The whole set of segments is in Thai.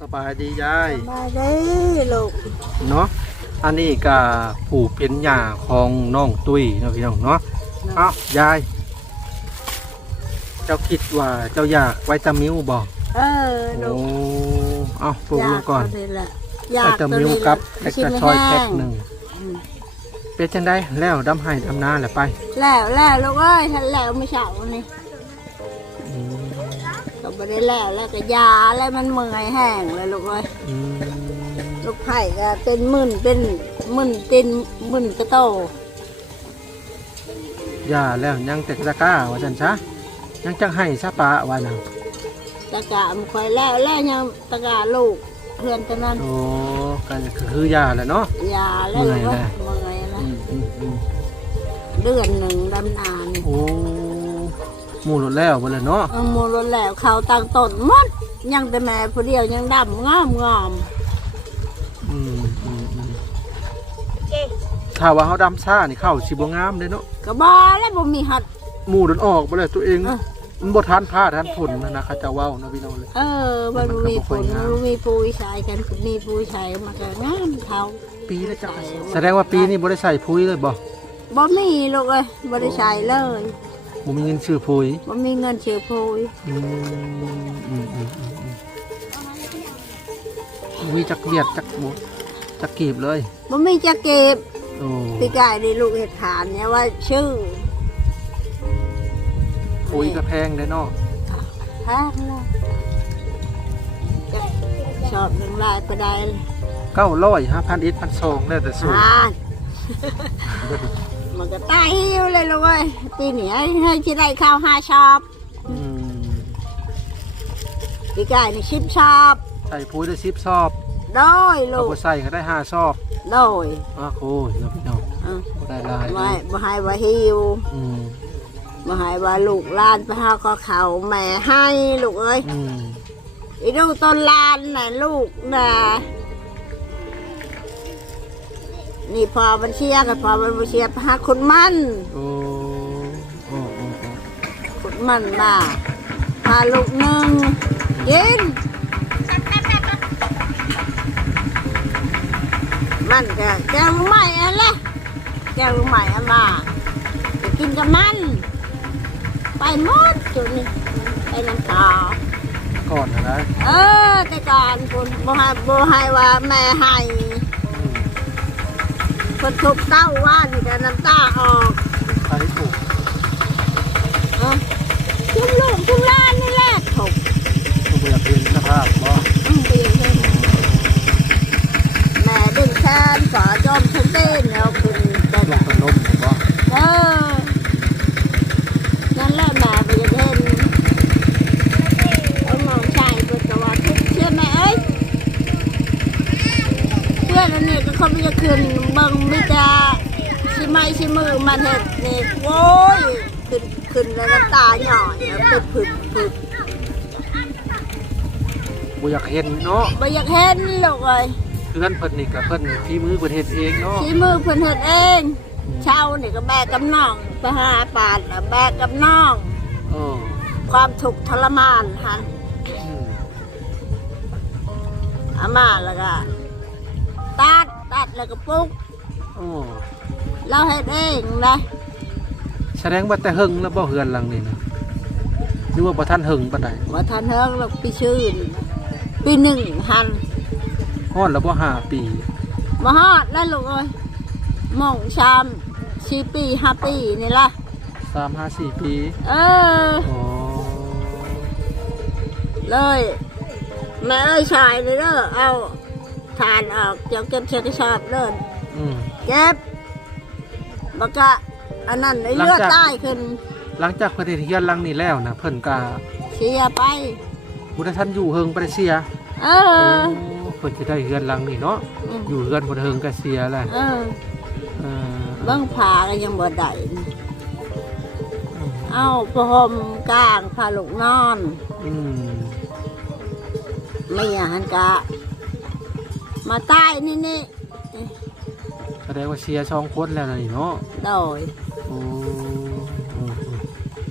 สบายดียายมาได้ลูกเนาะอันนี้ก็ผูกเป็นหญ้าของน้องตุ้ยเนาะพี่น้องเนาะเอ้ายาย เจ้าคิดว่าเจ้าอยากไวตามิวบ่เออลูโอ้กเอาปลูกลงก่อนยาตัวแหละไวตามิวกับเอ็กซ์ซอยแพ็คหนึ่งอืมเป็นจังได้แล้วดำให้ดำนาแหละไป แล้วแล้วลูกเอ้ยทันแล้วไม่เช้านี่อืม ก็ไม่ได้แล้วแล้วก็ยาแล้วมันเมื่อยแห้งเลยลูกเอ้ยอืมลูกไผ่ก็เป็นหมื่นเป็นหมื่นตินหมื่นกระโตย่าแล้วยังแต่ตะกร้าว่าจันซะยังจังให้ซะปะว่านังตะกะมันคอยแล้วแล้วยังตะกะลูกเพื่อนตอนนั้นโอ้ก็คือย่าแหละเนาะ ยาแล้วลูกเอ้ยเมื่เมื่อยอยแล้แล้ววอืมอืมอืมเดือนหนึ่งดำนาน โอ้ หมู่หลดแล้วบ่เลยเนาะเอาหมูรถแล้วเขาตั้งต้นหมดยังแต่แม่ผู้เดียวยังดำงอมงอมอืมอืมอืมถ้าว่าเฮาดำซ่านี่เข้าสิบ่งามเด้เนาะก็บอแล้วบ่มีหัด หมู่หลดออกบ่เลยตัวเองเออมันบ่ทันผ้าทันผลนะนะเขาเจะเว้าเนาะพี่น้องเลย เออมันบ่มีผลมันก็บ่ค่อยงามมันบ่มีปุ๋ยใช้กันมีปุ๋ยใช้มันก็งามเขาปีละจ้ะแสดงว่าปีนี้บ่ได้ใส่ปุ๋ยเลยบ่บ่มีลูกเอ้ยบ่ได้ใช้เลย บ่มีเงินซื้อปุ๋ยบ่มีเงินซื้อปุ๋ยอืมอืมอืมอืมอืมมีจักเวียดจักบ่จักกีบเลยบ่มีจะเก็บโอ้พี่กายนี่ลูกเฮ็ดฐานเนี่ยว่าชื่อปุ๋ยก็แพงเด้เนาะแพงเลยจะชอบหนึ่งลายก็ได้900 5,000อิฐ1,200แล้วแต่สูงทาน มันก็ตายหิวเลยลูกเอ้ยปีนี้ให้ให้ที่ได้ข้าวห้าชอบอืมพี่กายนี่ชิบชอบใส่ปุ๋ยได้10ซอบโดยเอาลูกบ่ใส่ก็ได้ห้าซอบโดยอ้าโอ้ยแล้วพี่น้องเออบ่ได้หลายไม่บ่ให้ว่าหิวอืมบ่ให้ว่าลูกหลานไปหาก็เขาแม่ให้ลูกเอ้ย อืมอีลูกต้นหลานน่ะลูกน่ะ นี่พอมันเชียร์กับพอมันบ่เชียร์ไปหาคุณมันโอ้โอ้โอ้โอ้คุณมันมาพาลูกหนึ่งกินมันก็แก้วลูกใหม่อันละแก้วลูกใหม่อันมาไปกินกับมัน ไปหมดจุดนี้ไปน้ำตาก่อนนะนะ เออ แต่ก่อนคุณบ่ให้บ่ให้ว่าแม่ให้อืม คนทุบเต้าว่านี่ก็น้ำตาออกใส่ถูกเออทุบลูกทุบหล้านนี่แหละถูกถูกอยากเห็นสภาพบ่อืมไปอย่างนี้แม่ดึงแขนฝาจอมทุบเต้นแล้วคุณจะ ลงเป็นลมผมบ่ เออนั่นแหละแม่ไปอย่างนี้เอาน้องชายก็จะว่าทุบเชื่อแม่เอ้ยเพื่อนอันนี้ก็เขาไม่จะขึ้นเบิ่งมิจาชิไม้ ชิมือมันเห็ดนี่โว้ยขึ้นขึ้นแล้วน้ำตาหย่อยแล้วเป็นผึกผึกบ่อยากเห็นเนาะบ่อยากเห็นลูกเอ้ยเพื่อนเพิ่นนี่ก็เพิ่นฝีมือเพิ่นเฮ็ดเองเนาะชิมือเพิ่นเห็ดเองเช่านี่ก็แบกกับน้องไปหาปาดน่ะแบกกับน้องเออความทุกข์ทรมานหันอืมอามาแล้วก็ตัดตัดแล้วก็ปลุกโอ้ เราเฮ็ดเองนะแสดงว่าแต่หึงแล้วบ่เฮือนหลังนี่นะหรือว่าบ่ทันหึงปานใดว่าทันเฮิงเราปีชื่นปีหนึ่งหันฮอดแล้วบ่ห้าปีมาฮอดแล้วลูกเอ้ยหมองชามสี่ปีห้าปีนี่ล่ะ3 5 4ปี เอออ๋อเลยแม่เอ้ยชายเลยเด้อเอาทานออกเจ้าเก็บเชือกระสอบเดินอืม เก็บ บักกะอันนั้นไอ้เลือดหลังจากใต้ขึ้น หลังจากเพิ่นเฮ็ดเฮือนหลังนี้แล้วนะเพิ่นก็เสียไปบ่ได้ทันอยู่เฮิงบ่ได้เสียเออเพิ่นจะได้เฮือนหลังนี้เนาะอืมอยู่เฮือนบ่ได้เฮิงก็เสียแหละเออเออเบิ้งผาก็ยังบ่ได้นี่เอาพรมกลางพาลูกนอนอืมไม่อย่างนั้นกะมาใต้นี่นี่แส ดงว่าเสียสองคนแล้วนะนี่เนาะโดยโอ้โอ้โอ้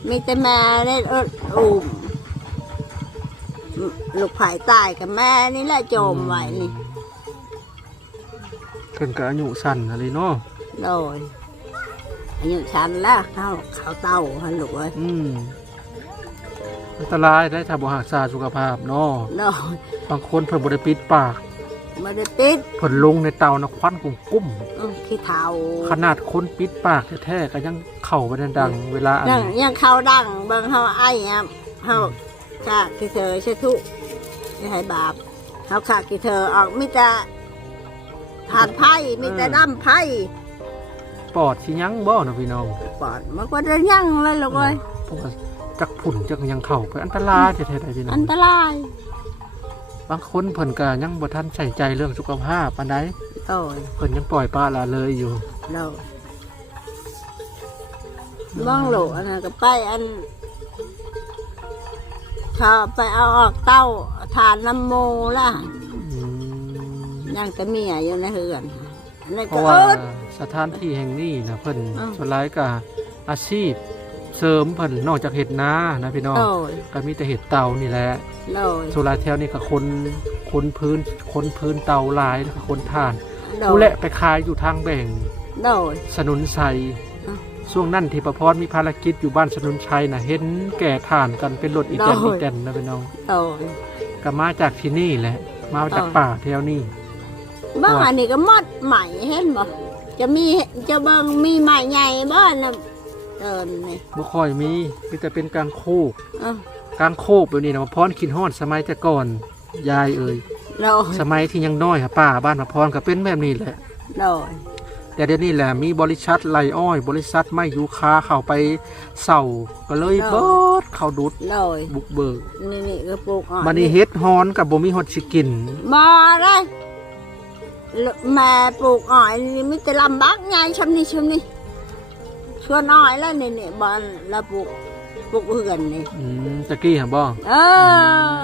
มีแต่แม่ได้เอิดอุ่มลูกไผ่ตายกับแม่นี่แหละโจมไว้นี่เพิ่นก็อายุสั้นอะไรเนาะโดยอายุฉันละเขาเขาเต้าฮันลูกเอ้ยอืมอันตรายได้ถ้าบ่รักษาสุขภาพเนาะโดยบางคนเพิ่นบ่ได้ปิดปาก ไม่ได้ปิดเพิ่นลงในเตานะควันกุ้มกุ้มอื้อขี้เท้าขนาดคนปิดปากแท้ๆก็ยังเข้าไปดังๆเวลาอัน ยังยังเขาดังเบิ่งเขาไอ้ครับเขาขากที่เธอใช่ทุกไม่ให้บาปเขาขากที่เธอออกมิแต่ผ่านไพ่มิแต่น้ำไพ่ปอดสิยังบ่เนาะพี่น้องปอดมันก็จะยั่งเลยลูกเอ้ย เพราะว่าจักผุ่นจักยังเข้าไปอันตรายแท้ๆได้พี่น้ออังนตราย บางคนเพิ่นก็ยังบ่ทันใส่ใจเรื่องสุขภาพปานใดโอ้ยเพิ่นยังปล่อยปละละเลยอยู่เราบ้องโหลอันนั้นก็ไปอันเขาไปเอาออกเต้าทานน้ำโมล่ะอืมยังจะมีอยู่ในเฮือนอันนั้นเพก็ราะว่าเอิด สถานที่แห่งนี้นะเพิ่นอ้าว ส่วนหลายก็อาชีพ เสริมเพิ่นนอกจากเฮ็ดนานะพี่น้องโอ้ยก็มีแต่เฮ็ดเตานี่แหละโดยส่วนหลายแถวนี่ก็คนคนพื้นคนพื้นเตาหลายแล้วก็คนทานโดผู้ยแหละไปขายอยู่ทางแบ่งโดย สนุนไซอ้าวช่วงนั้นที่ประพรมีภารกิจอยู่บ้านสนุนชัยน่ะเห็นแก่ทานกันเป็นรถอีแตนโอ้อียแตนนะพี่น้องโดย ก็มาจากที่นี่แหละมาจากอ้าว ป่าแถวนี้ บ้างว่า อันนี้ก็มอดใหม่เห็นบ่จะมีจะเบิ่งมีใหม่ใหญ่บ้านนะ เดินนี่บ่ค่อยมีมีแต่เป็นกลางโคกเอ้ากลางโคกแบบนี้นะประพรคิดฮอดสมัยแต่ก่อนยายเอ่ยโดยสมัยที่ยังน้อยค่ะป้าบ้านประพรก็เป็นแบบนี้แหละ โดยแต่เดี๋ยวนี้แหละมีบริษัทไลอ้อย บริษัทไม่ยูคาเข้าไปเศร้าก็เลยเบิดเข้าดุดโดยบุกเบิกนี่นี่ก็ปลูกอ่อนมันนี่เฮ็ดฮอนกับบ่มีฮอดสิกินมาเลยแม่ปลูกอ้อยนี่มิแต่ลำบากไงชำนี่ชำนี่ ชวนอ้อยแล้วนี่นี่บอนแล้วปลูกปลูกเหือนนี่ อืมตะกี้หั่นบ่เออ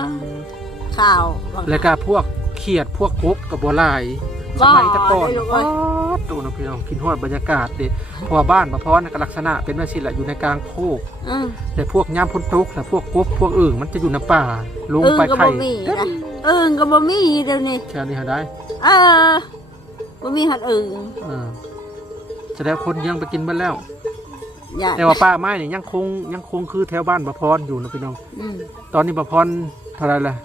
ข้าวบางแล้วก็พวกเขียดพวกกบกับบ่หลายสบ่มัยแตะก่อน ได้ลูกเอ้ยดูนะพี่น้องกินฮอดบรรยากาศเด้เพราะว่าบ้านประพรน่ะก็ลักษณะเป็นว่าสิแหละอยู่ในกลางโคก อืมแต่พวกย่ามพ้นตกแต่พวกกบพวกอื่นมันจะอยู่ในป่าลงอึ่งไปก็ไข่บ่มีนะอึ่งก็บ่มีเดี๋ยวนี้แค่นี้หาได้เออบ่มีหัดอึ่งเออ แสดงคนยังไปกินเบิดแล้วอย่าแต่ว่าป่าไม้เนี่ยยังคงยังคงคือแถวบ้านประพรอยู่นะพี่น้อง อืมตอนนี้ประพรเท่าไหรล่ะ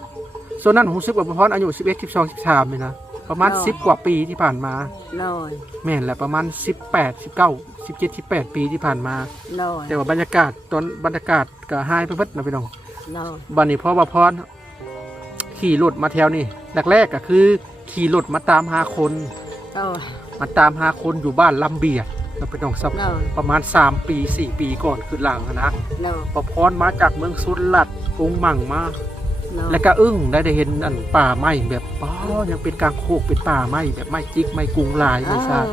ส่วนนั้นผมซึกว่าประพรอายุ11 12 13นี่นะ ประมาณ 10 กว่าปีที่ผ่านมาน้อยแม่นแหละประมาณ 18 19 17 18 ปีที่ผ่านมาน้อยแต่ว่าบรรยากาศตอนบรรยากาศก็หายไปเบิดนะพี่น้องน้อยบันนี้พ่อประพรขี่รถมาแถวนี่แรกๆก็คือ ขี่รถมาตามหาคนน้อย มาตามหาคนอยู่บ้านลำเบียดเราไปต้องสักน้อยประมาณ 3 ปี 4 ปีก่อนคือหลังนะน้อยประพรมาจากเมืองสุนลัดกรุงมั่งมาน้อยแล้วก็อึ้งได้ได้เห็นอันป่าไม้แบบป้อยังเป็นกลางโคกเป็นป่าไม้แบบไม้จิกไม้กรุงลายไม่ทราบ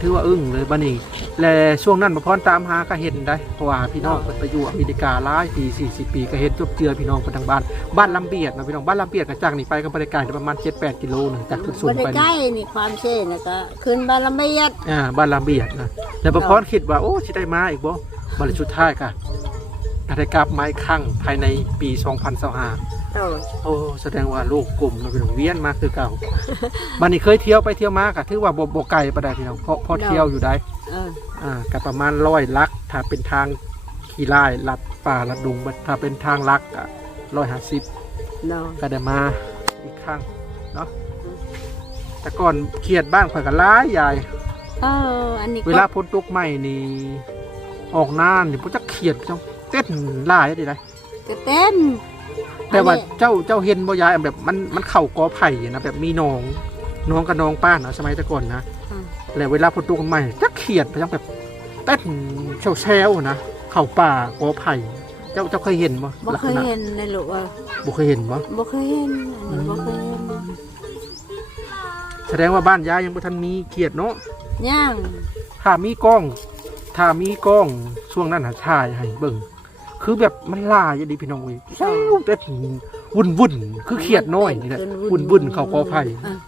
ถือว่าอึ้งเลยบันนี้และช่วงนั้นประพรตามหาก็เห็นได้เพราะว่าพี่น้องเพิ่นไปอยู่อเมริกาหลายปี40 ปีก็เห็นจบเจือพี่น้องคนทางบ้านบ้านลำเบียดนะพี่น้องบ้านลำเบียดก็จากนี่ไปก็บริการประมาณ7-8กิโลหนึงจากจุดศูบ่นย์ได้ไปใกนี่ล้นี่ความเช่นนะก็ขึ้นบารมียัดอ่าบ้านลำเบียดนะแล้วประพรคิดว่าโอ้สิได้มาอีกบ่บัดนี้สุดท้ายก็ได้กลับมาอีกครั้งภายในปี 2025 โอ้ยโอ้แสดงว่าลูกกลุ่มเราเป็นเวียนมาคือเก่าบันนี้เคยเที่ยวไปเที่ยวมากะถือว่าบ่บ่ไกลปานใดพี่น้องเพราะเพราะเที่ยวอยู่ได้เอออ่ากับประมาณร้อยลักถ้าเป็นทางขี่ไล่ลัดป่าลัดดุงบัดถ้าเป็นทางลักอะร้อยห้าสิบน้อยก็ได้มาอีกครั้งเนาะแต่ก่อนเขียดบ้านข่อยก็หล้ายใหญ่เอออันนี้ก็เวลาพ้นตกใหม่นี่ออกหน้านี่พวกจะเขียดจังเต้นหลายดีได้ก็เต้น แต่ว่าอันนี้เจ้าเจ้าเห็นบ่ยายแบบมันมันเข่ากอไผ่นะแบบมีหนองหน้องกับน้องป้านะสมัยแต่ก่อนนะอืมแล้วเวลาฝนตกใหม่จักเขียดไปจังแบบเต้นเชลเชลๆนะเข่าป่ากอไผ่เจ้าเจ้าเคยเห็นบ่บ่ลักเคษยณะเห็นเลยลูกเอ้ยบ่เคยเห็นบ่บ่เคยเห็นอันนี้บ่เคยเห็นแสดงว่าบ้านยายยังบ่ทันมีเขียดเนาะย่างถ้ามีกล้อง ถ้ามีกล้องช่วงนั้นหาถ่ายให้เบิ่ง คือแบบมันล่าอยู่ดีพี่น้องเว้ยแซวแต่วุ่นวุ่นๆคือเขียดน้อยนี่แหละวุ่นวุ่นๆเข้ากอไผ่เออ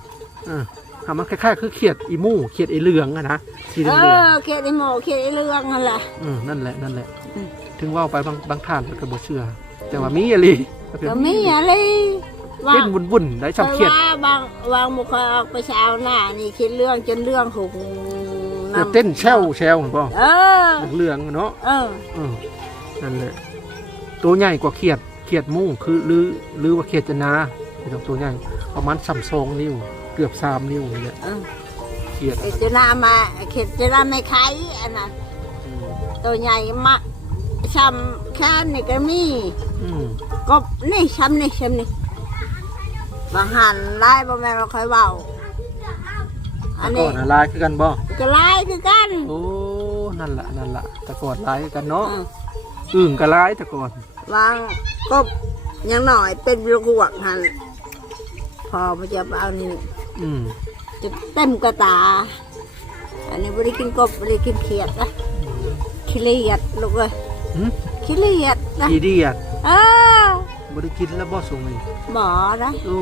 อ่าอะมันคล้ายๆคือเขียดอีมู่เขียดไอเหลืองอะนะสีเหเอลืองอเขียดไอ้หมอเขียดไอ้เรื่องนั่นแหละๆอืมนั่นแหละนั่นแหละอืมถึงว่าไปบางบางท่านก็บ่เชื่อ แต่ว่ามีอะไรก็มีอะไรว่าเป็นวุ่นๆได้ชอบเครียดว่าบางวางมุขออกไปเช้าหน้านี่คิดเรื่องจนเรื่องหงแบบเต้นแช่วแช่วเห็นบ่เออเหลืองๆเนาะเออเออ นั่นแหละตัวใหญ่กว่าเขียดเขียดมุ่งคือหรือหรือว่าเขียดจะนาพี่น้องตัวใหญ่ประมาณสามสองนิ้วเกือบสามนิ้วนี่แหละเออเขียดเจะนามาเข็ดจะนาไม่ไข่อันนั้นอืมตัวใหญ่มากช้ำแค่นี่ก็มีอืมกบนี่ช้ำนี่ช้ำนี่บางหันไล่บ่แม่นเราค่อยเบาอันตะกนี้อนอะไรคือกันบ่จะไล่คือกัน โอ้ นั่นละนั่นละตะกอนลายคือกันเนาะเอออึ่งก็ลายตะกอนวางกบยังหน่อยเป็นลูกหวกหันพอมันจะเอานี่อืมจะเต็มกระตา อันนี้ไม่ได้กินกบไม่ได้กินเขียดนะขี้เลียดลูกเอ้ยหึขี้เลียดนะอีเดียดเออบ่ได้กินแล้วบ่ส่งนี่หมอนะโอ้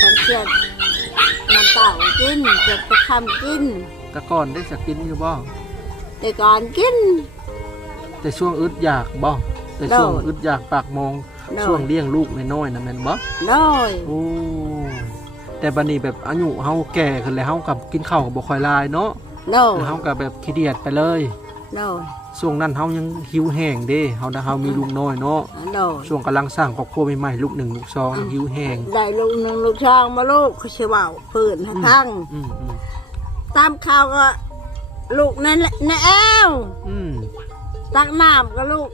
ฉันเขียดน้ำเต่ากินเจ็บประคำกินตะกอนได้สักกินอยู่บ่ แต่ก่อนกิน แต่ช่วงอึดอยากบ่แต่ช่วงโดนอึดอยากปากมองโดนช่วงเลี้ยงลูกน้อยๆนั่นแม่นบ่น้อยโอ้แต่บัดนี้แบบอายุเฮาแก่ขึ้นแล้วเฮากับกินข้าวก็บ่ค่อยหลายเนาะน้อยเฮาก็แบบขี้เดียดไปเลยน้อยช่วงนั้นเฮายังหิวแห้งเด้เฮาน่ะเฮามีลูกน้อยเนาะน้อยช่วงกำลังสร้างครอบครัวใหม่ๆลูกหนึ่งลูกสองหิวแห้งได้ลูกหนึ่งลูกช่องมาลูกเขาเชื่อว่าพื้นให้ทั้งอืมอืมตามข่าวก็ ลูกนั่นแหละในแอวอืมตักน้ำก็ลูก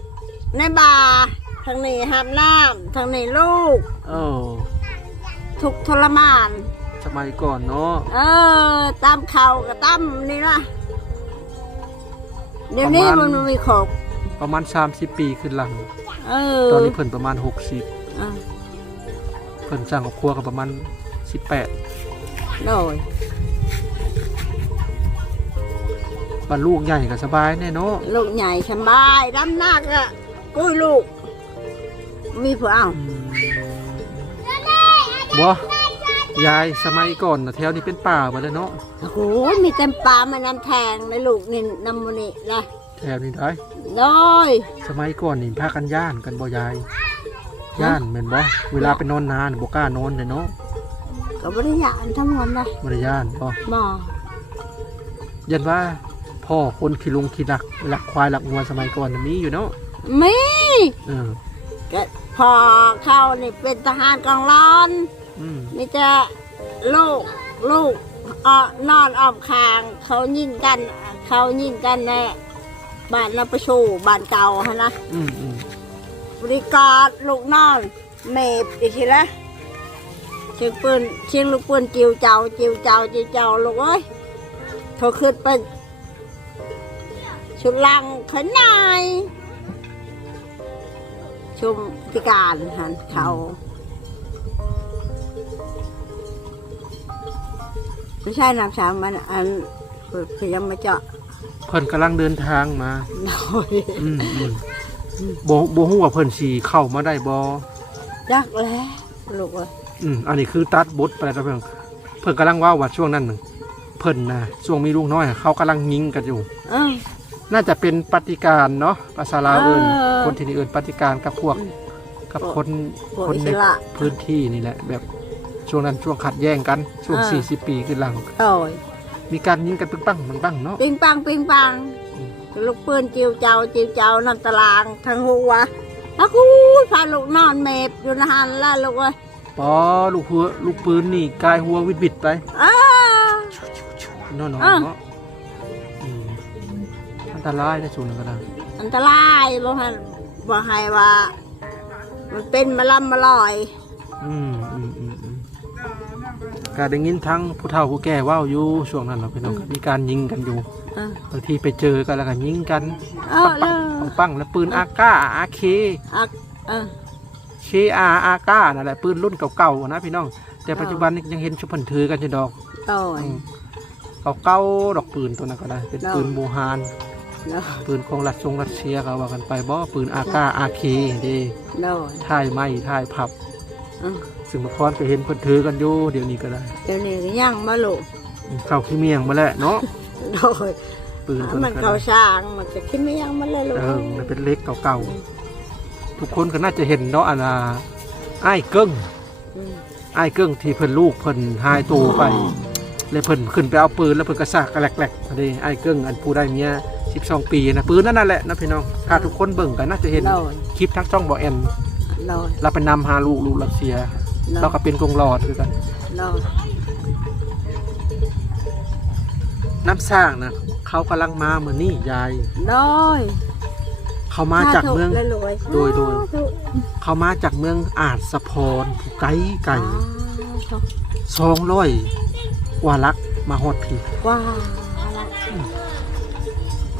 ในบาร์ทางนี้หามน้ำทางนี้ลูก เออทุกข์ทรมาน สมัยก่อนเนาะเออตามเขาก็ตามนี่ละเดี๋ยวนี้ประมาณมันมีขกประมาณ 30 ปีขึ้นหลัง เออ ตอนนี้เพิ่นประมาณเออ60เพิ่นสร้างครอบครัวก็ประมาณ 18โน่ย บ้านลูกใหญ่ก็สบายแน่เนาะลูกใหญ่สบายดำหนักอะกุ้ยลูก มีผัวเอาอืมบ่ยายสมัยก่อนน่ะแถวนี้เป็นป่าหมดเลยเนาะโอ้โหมีเต็มปลามาน้ำแทงในลูกนี่น้ำมันนี่นะแถวนี้ได้โน้ยสมัยก่อนนี่พากันย่านกันบ่ยายย่านแม่นบ่เวลาไปนอนนานบ่กล้านอนเลยเนาะก็บริยานทั้งหมดนะบ่ได้ย่านบ่หมอยันว่า พ่อคนขี่ลุงขี่หลักหลักควายหลักงัวสมัยก่อนน่ะมีอยู่เนาะมีเออก็พอเข้านี่เป็นทหารกองร้อนอืมนี่จะลูกลูกเออนอนอ้อมคาง เขายิงกัน เขายิงกันในบ้านนาประชูบ้านเก่าฮะนะอืมอืมบริกอดลูกนอนเมบอีกทีละเชียงปืนเชียงลูกปืนจิวเจ้าจิวเจ้าจิวเจ้าลูกเอ้ยเขาขึ้นไป ชุดลังขนายชุมพิการหันเขาไม่ใช่น้ำสามมันอันพยายามมาเจาะเพิ่นกำลังเดินทางมาหน่อยอืมอืมบ่บ่ฮู้ว่าเพิ่นสิเข้ามาได้บ่ยักแล้วลูกเอ้ยอืมอันนี้คือตัดบทไปแล้วเพิ่นเพิ่นกำลังเว่าว่าช่วงนั้นน่ะเพิ่นน่ะช่วงมีลูกน้อยเขากำลังยิงกันอยู่เออ น่าจะเป็นปฏิการเนาะภาษาลาวเอิ้นเออ คนที่นี่เอิ้นปฏิการกับพวกอืมกับคนพวกคนอิในสระ พื้นที่นี่แหละ แบบช่วงนั้นช่วงขัดแย้งกันช่วงอ่า40 ปีขึ้นหลัง โอ้ยมีการยิงกันปึ้งปังมันปังเนาะปิงปังปิงปังอืมลูกปืนจิวเจ้าจิวเจ้าน้ำตารางทั้งหัวแล้วกูพาลูกนอนเมบอยู่นะฮันแล้วลูกเอ้ยปอลูกหัวลูกปืนนี่กายหัววิดวิดไปอ้าเนาะเนาะอ่าเนาะอืมอัน ตรายนะช่วงนั้นก็ได้อันตรายบ่ฮันบ่ให้ว่า มันเป็นมะลำมะลอย อืมอืมอืมอืมการได้ยินทั้งผู้เฒ่าผู้แก่เว่าอยู่ช่วงนั้นเราะพี่น้องมีการยิงกันอยู่เออ บางทีไปเจอกันแล้วก็ยิงกันเออปัแล้งวปังปังแล้วปืนอาก้าอาเคอักเออ เคอาอาก้านั่นแหละปืนรุ่นเก่าๆนะพี่น้อง แต่ปัจจุบันนี้ยังเห็นชุบพันถือกันอยู่ดอกโต้ยเก่าๆดอกปืนตัวนั้นก็ได้ เป็นเนาะปืนโบฮาน เนาะปืนของรัสซงรัสเซียก็ว่ากันไปบ่ปืนอาก้าอาเคเด้โต้ยท่ายไม้ท่ายพับเออซึ่งเมื่อก่อนไปเห็นเพิ่นถือกันอยู่เดี๋ยวนี้ก็ได้เดี๋ยวนี้ก็ยังมาลูกเข้าขี้เมียงมาแล้วเนาะโต้ยปืนตัวมันั้นนก็เขาได้สร้างมันจะคิดไม่ยังมาเลยลูกเออมันเป็นเล็กเก่าทุกคนก็น่าจะเห็นเนาะอันน่ะอ้ายเกิ้งอืมอ้ายเกิ้งที่เพิ่นลูกเพิ่นหายตัวไป เลยเพิ่นขึ้นไปเอาปืนแล้วเพิ่นก็สากกระแหลกๆพอดีอ้ายเกิ้งอันผู้ได้เมีย 12 ปีนะปืนนั่นนั่นแหละนะพี่น้องถ้าทุกคนเบิ่งก็น่าจะเห็นโดยคลิปทั้งช่องบ่แอนโดยเราไปนำหาลูกลูกรัสเซีย โดเรายก็เป็นกงหลอดคือกัน โดยน้ำสร้างนะเขากำลังมาเหมือนนี่ยาย โดยเขามาจากเมือง สธุรวยโดยโดย สาธุเขามาจากเมืองอาจสะพรผู้ไกลไก่สาธุสองร้อยกว่าลักมาฮอดพี่กว่า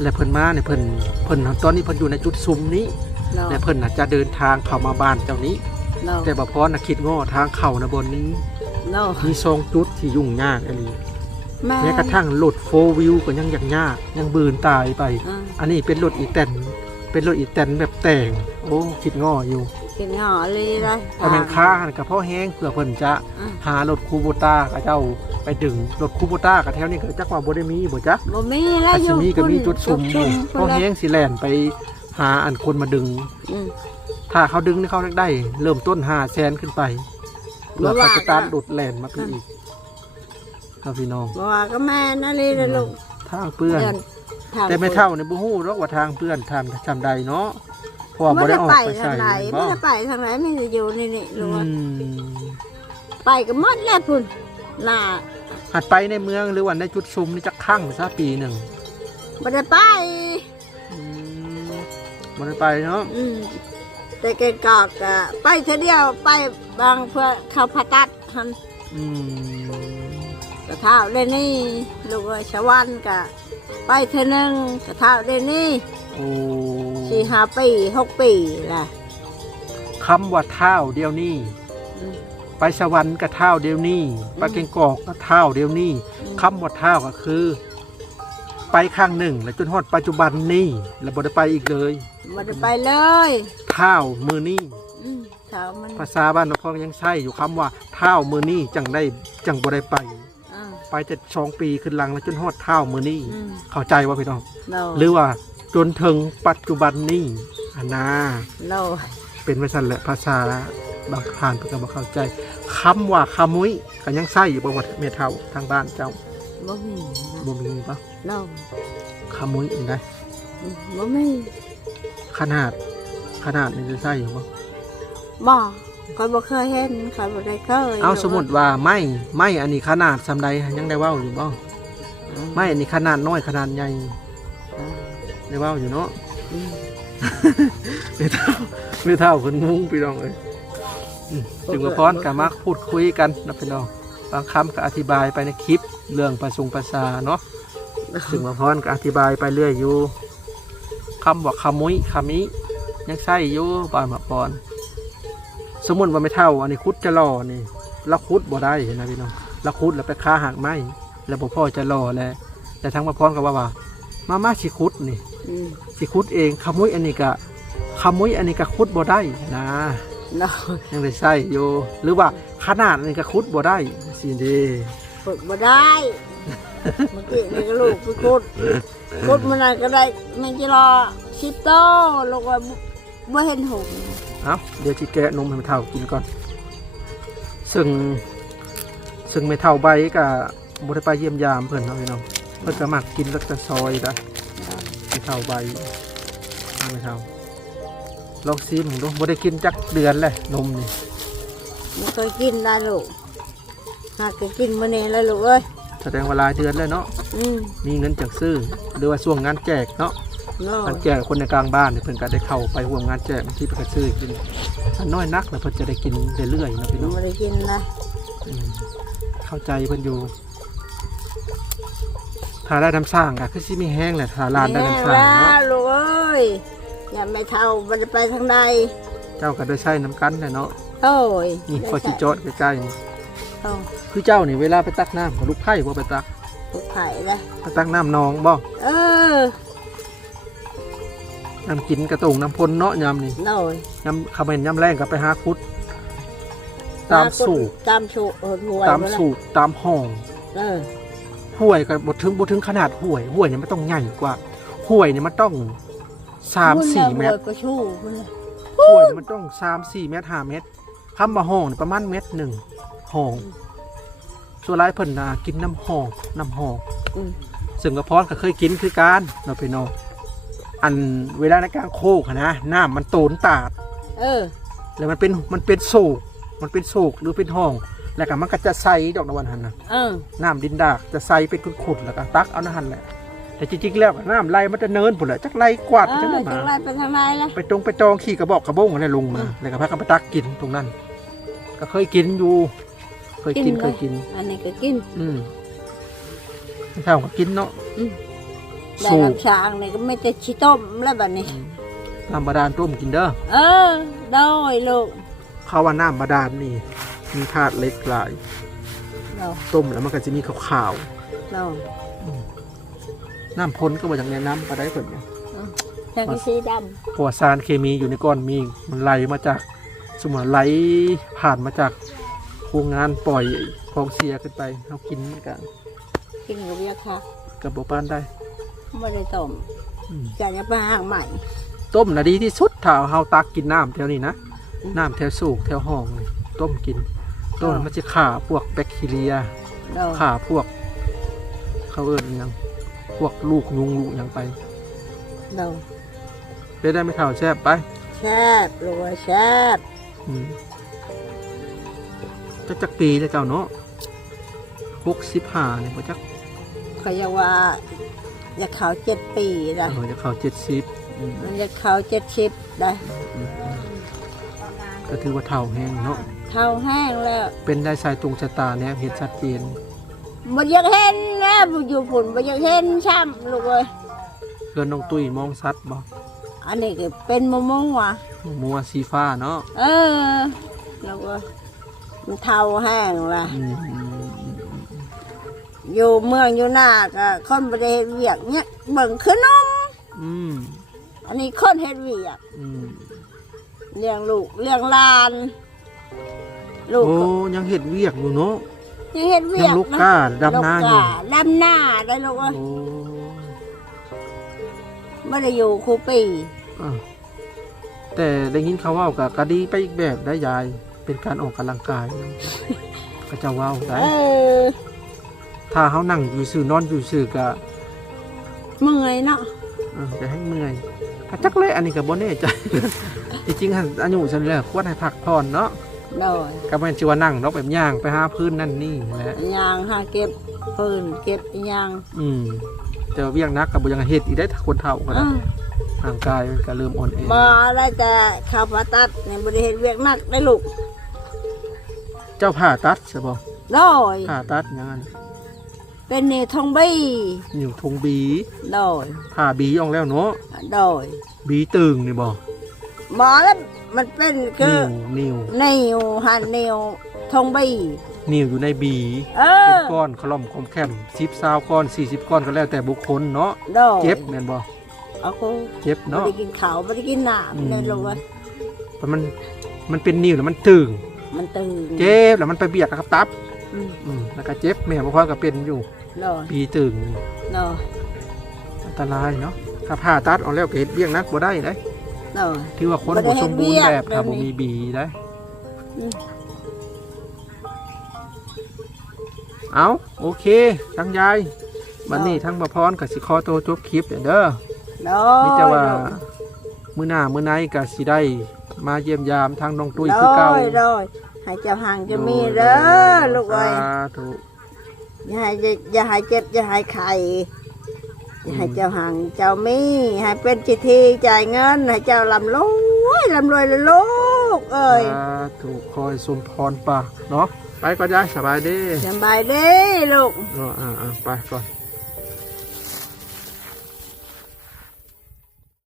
และเพิ่นมาเนี่ยเพิ่นเพิ่นตอนนี้เพิ่นอยู่ในจุดซุมนี้โดยและเพิ่นน่ะจะเดินทางเข้ามาบ้านเจ้านี้โดยแต่บ่พอน่ะคิดง้อทางเข้านะบนนี้โดยมีสองจุดที่ยุ่งยากอันนี้แม่แม้กระทั่งรถโฟวิวก็ยังยากยากยังบืนตายไป อ่าอันนี้เป็นรถอีแตนเป็นรถอีแตนแบบแต่ง โอ้คิดง้ออยู่ กินห่อเลยได้ถ้าเป็นค้าหันกับพ่อแห้งเผื่อเพิ่นจะอ่าหารถคูโบต้ากับเจ้าไปดึงรถคูโบต้ากับแถวนี้ก็จักว่าบ่ได้มีบ่จักบ่มีแล้วถ้าสิมีก็มีจุดซุมอยู่จุพ่อดซุแห้งสิแล่นไปหาอันคนมาดึงอืมถ้าเขาดึงนี่เขาได้ เริ่มต้น5แสนขึ้นไปเพื่อเขาจะตามดุดแล่นมาพี่อีกครับพี่น้องบ่ว่าก็แม่นั่นเลยนะลูกทางเพื่อนดิทงแต่ไม่เท่าในบ่ฮู้หรอกว่าทางเพื่อนทำทำใดเนาะเพราะว่าบ่ไม่ได้ได้ออกไปไปทาใส่งไหนบ่ไม่ได้ไปทางไหนไม่ได้อยู่นี่นี่ลูกอืมไปก็หมดแล้วพุ่นน่ะหัดไปในเมืองหรือว่าในจุดซุมนี่จักครั้งซะปีหนึ่งไม่ได้ไปอืมบ่ได้ไปเนาะอืมแต่แกกอกอะไปเธอเดียวไปบางเพื่อเข้าพาตัดหันอืมกระเท้าเดนี่ลูกเอ้ยชาววันกะไปเธอหนึ่งกระเท้าเดนี่โอ้ สี่ห้าปีหกปีแหละคำว่าเท้าเดียวนี้อืม ไปสวรรค์ก็เท้าเดียวนี้ไปเก่งกอกก็เท้าเดียวนี้คำว่าเท้าก็คือ ไปข้างหนึ่ง แล้วจนฮอดปัจจุบันนี้แล้วบ่ได้ไปอีกเลยไมันไปเลยเท้ามือนี้อืมเท้ามันภาษาบ้านเราพอยังใช้อยู่คำว่าเท้ามือนี้จังได้จังบ่ได้ไป อ่าไปจะสองปีขึ้นหลังแล้วจนฮอดเท้ามือนี้อืมเข้าใจว่าพี่น้องโลหรือว่า จนถึงปัจจุบันนี้อันนาโลเป็นไว้สั่นแหละภาษาบางผ่านเพื่อก็บ่เข้าใจคำว่าขมุ้ยก็ยังใช้อยู่บ่ว่าเมเท่าทางบ้านเจ้าบ่มีบ่มีปะโลขมุ้ยนี่ได้อืมบ่มีขนาดขนาดนี่จะใช้อยู่บ่บ่คอยบ่เคยเห็นคอยบ่ได้เคยเอาสมมุติว่าไม้ไม้อันนี้ขนาดสำใดยังได้เว้าอยู่บ่ไม้อันนี้ขนาดน้อยขนาดใหญ่อ่า ได้เว้าอยู่เนาะอืมไม่เท่าไม่เท่าคนงุ้งพี่น้องเอ้ยอืมจึงมาพรกับมักพูดคุยกันนะพี่น้องบางคำก็อธิบายไปในคลิปเรื่องประสงภาษาเนาะจึงมาพรก็อธิบายไปเรื่อยอยู่คำว่าขมุ้ยขมิยังใช่อยู่บานมาพรสมมติว่าไม่เท่า อันนี้คุดจะรอนี่เราคุดบ่ได้เห็นนะพี่น้องเราคุดแล้วไปค้าหากไม้แล้วบ่พ่อจะรอแล้วแต่ทั้งมาพรก็ว่าว่ามามาสิคุดนี่อืม สิคุดเองขมุ้ยอันนี้ก็ขมุ้ยอันนี้ก็คุดบ่ได้นะโลยังได้ใส่อยู่หรือว่าขนาดอันนี้ก็คุดบ่ได้สิเดีฝึกบ่ได้เมื่อกี้นี่ก็ลูกไปคุดคุดมันนั่นก็ได้มันจะรอชิโต้ลูกว่าบ่บ่เห็นหงเอ้าเดี๋ยวจิแกะนมให้มันเท่ากินก่อน ซึ่งซึ่งไม่เท่าใบก็บ่ได้ไปเยี่ยมยามเพิ่นเนาะพี่น้องเพิ่นก็มักกินแล้วก็ซอยได้ไม่ เท่าใบเอาไม่เท่าลองซิมดูบ่ได้กินจักเดือนเลยนมนี่มันเคยกินได้ลูกหากจะกินมื้อนี้แล้วลูกเอ้ยแสดงว่าหลายเดือนแล้วเนาะอืมมีเงินจากซื้อหรือว่าช่วงงานแจกเนาะโลงานแจกคนในกลางบ้านเนี่ยเพิ่นก็ได้เข้าไปร่วมงานแจกบางทีเพิ่นก็ซื้อกินอันน้อยนักแล้วเพิ่นจะได้กินเรื่อยๆเนาะพี่น้องบ่ได้กินนะ อืมเข้าใจเพิ่นอยู่ ถ้าได้น้ำสร้างก็คือสิมีแห้งแหละถ้าร้านได้น้ำสร้างเนาะแม่ลูกเอ้ยอย่าไม่เท่าบ่ได้ไปทางใดเจ้าก็ได้ใช้น้ำกันแหละเนาะโอ้ยนี่พอสิโจอดใกล้ๆนี่โอ้คือเจ้านี่เวลาไปตักน้ำกับลูกไผ่บ่ไปตักลูกไผ่เลยไปตักน้ำนองบ่เออน้ำกินกระตุงน้ำพลเนาะยามนี่โน่ยยามคำเป็นยามแรงก็ไปหาคุด ตามสูบตามสูบเออรวยตามสูบตามห้องเออ ห้วยก็บดถึงบดถึงขนาดห้วยห้วยเนี่ยมันต้องใหญ่กว่าห้วยเนี่ยมันต้องสามสี่เมตรก็ชู้พุ่นน่ะกล้วยนี่มันต้องสามสี่เมตรห้าเมตรคำมาห้องนี่ประมาณเมตรหนึ่งห้องส่วนหลายเพิ่นน่ะกินน้ำห้องน้ำห้องอืมซึ่งกระพรก็เคยกินคือการเนาะพี่น้องอันเวลาในการโคกอะนะน้ำมันโตนตาด เออ แล้วมันเป็นมันเป็นโศกมันเป็นโศกหรือเป็นห้อง แล้วก็มันก็จะใสดอกนวันหันนะเออ น้ำดินดากจะใสเป็นขุดๆแล้วก็ตักเอาน้ำหันแหละแต่จริงๆแล้วน้ำไหลมันจะเนินพุ่นแหละจักไหลกวาดเอไปจังอได๋จัมางไรไปทางไหนล่ะ ไปตรงไปจองขี่กระบอกกระบงอะไรลงมาอืมแล้วก็พากันไปตักกินตรงนั้น ก็เคยกินอยู่ เคยกินกินเลย เคยกิน อันนี้ก็กิน อืมเท่าก็กินเนาะได้สูบน้ำช้างนี่ก็ไม่จะชิต้มแล้วบัดนี้ น้ำบาดาลต้มกินเด้อ เออได้ลูกเขาว่าน้ำบาดาลนี่ มีธาตุเหล็กหลาย เราต้มแล้วมันก็จะมีขาวเราๆน้ำพ้นก็มาจากในน้ำปลาได้ผลเนี่ยแทงสีดเพราะว่าสารเคมีอยู่ในก้อนมีมันไหลมาจากสมมติไหลผ่านมาจากโรงงานปล่อยของเสียขึ้นไปเรากินเหมือนกันำกินกับเบียร์ค่ะกับบปานได้ไม่ได้ต้มอืม จะยังไปห่างใหม่ ต้มนะดีที่สุดถ้าเฮาตักกินน้ำแถวนี้นะ อืม น้ำแถวสูกแถวห้องนี่ต้มกิน ต้มอ่ามัมันจะฆ่าพวกแบคทีเรียเราฆ่าพวก เขาเอิ้นอิหยังพวกลูกยุงลูกหยังไปเราไปได้ไม่เท่าแซ่บไปแซ่บลูกว่าแซ่บอืมจักจักปีแล้วเจ้าเนาะหกสิบห้าเนี่ยบ่จักเขาจะว่า อยากเขาเจ็ดปีละเออจะเข้าเจ็ดสิบมันจะเขาเจ็ดชิบได้ก็ถือว่าเท่าแห้งเนาะ เท่าแห้งแล้วเป็นได้สายตรงชะตาเนี่ยเห็นชัดเจนบ่อยากเห็นนะบ่อยู่ฝุ่นบ่อยากเห็นช้ำลูกเอ้ยเพื่อนน้องตุ้ยมองซัดบ่อันนี้ก็เป็นมะม่วงว่ะมัวสีฟ้าเนาะเออลูกเอ้ยมันเท่าแห้งละอืมอยู่เมืองอยู่หน้าก็คนบ่ได้เฮ็ดเวียกเนี่ยเบิ่งขนมอืมอันนี้คนเฮ็ดเวียกอืมเลี้ยงลูกเลี้ยงหลาน ลูกโอ้ก็ยังเห็ดเวียกอยู่เนาะยังเฮ็ดเวียัยงกลูกก้าดำหน้าอยู่ลูกกดำหน้าได้ลูกเอ้ยโอ้ไม่ได้อยู่ครูปีอะแต่ได้ยินเขาเว่ากับกะดีไปอีกแบบได้ยาย เป็นการออกกำลังกายก็จะเว่าได้เออถ้าเขานั่งอยู่ซื่อนอนอยู่ซื่อก็เมื่อยเนาะเออจะให้เมื่อยก็จักเลยอันนี้ก็บ่แน่ใจจริงๆหันอายุฉันแล้วควรให้พักผ่อนเนาะ โดยก็แม่นสิว่านั่งเนาะแบบย่างไปหาพื้นนั่นนี่แหละยางหาเก็บปืนเก็บยางอืมแต่ว่าเวียงนักกับบ่ยังเฮ็ดอีกได้ถ้าคนเฒ่าก็เอนะอร่างกายมันก็เริ่มอ่อนแอมาได้แต่ข้าวผ่าตัดในบริเวณเวียกนักได้ลูกเจ้าผ่าตัดใช่บ่โดยผ่าตัดหยังนั้นเป็นเนทองบี้นิ้วทงบีโดยผ่าบีออกแล้วเนาะโดยบีตึงนี่บ่ หมอแล้วมันเป็นคือนิ้วนิวหันนิวทองบี้นิ้วนิ้วอยู่ในบีเอเป็อนก้อนคล่อมคอมแคม10 20ก้อน40ก้อนก็แล้วแต่บุคคลเนาะโดยเจ็บแม่นบ่เอาคูเจ็บไม่เนาะ ได้กินข้าวไม่ได้กินน้อืมำในลูกเอ้ยเพราะมันมันเป็นนิ้วแล้วมันตึงมันตื่นเจ็บแล้วมันไปเบียดกับตับอืมอืมแล้วก็เจ็บแม่บ่พอก็เป็นอยู่โดยบีตึงนี่โดยอันตรายเนาะถ้าผ่าตัดออกแล้วก็เฮ็ดเบี้ยงนักบ่ได้เด้ โดยถือว่าคนบ่ได้บ่สมบูรณ์เฮ็ดเวีแบยกบถ้าแบบบ่นี้มีบีได้อืมเอาโอเคทั้งยายวันนี้ทั้งประพรกับสิขอตัวจบคลิปเด้อโดมียแต่ว่ามื้อหน้ามื้อไหนก็สิได้มาเยี่ยมยามทางน้องตุ้ยโดคือเก่ายโดยให้เจ้าห่างจะมีเด้อลูกเอ้ยสาธุอย่าให้เจ็บอย่าให้เจ็บอย่าให้ไข่อย่า ให้เจ้าห่างเจ้ามีให้เป็นจิตทีจ่ายเงินให้เจ้าลำรวยลำรวยเลยลูกเอ้ยสาธุคอยสมพรปากเนาะไปก่อนยายสบายดีสบายดีลูกเนาะอ่าๆไปก่อน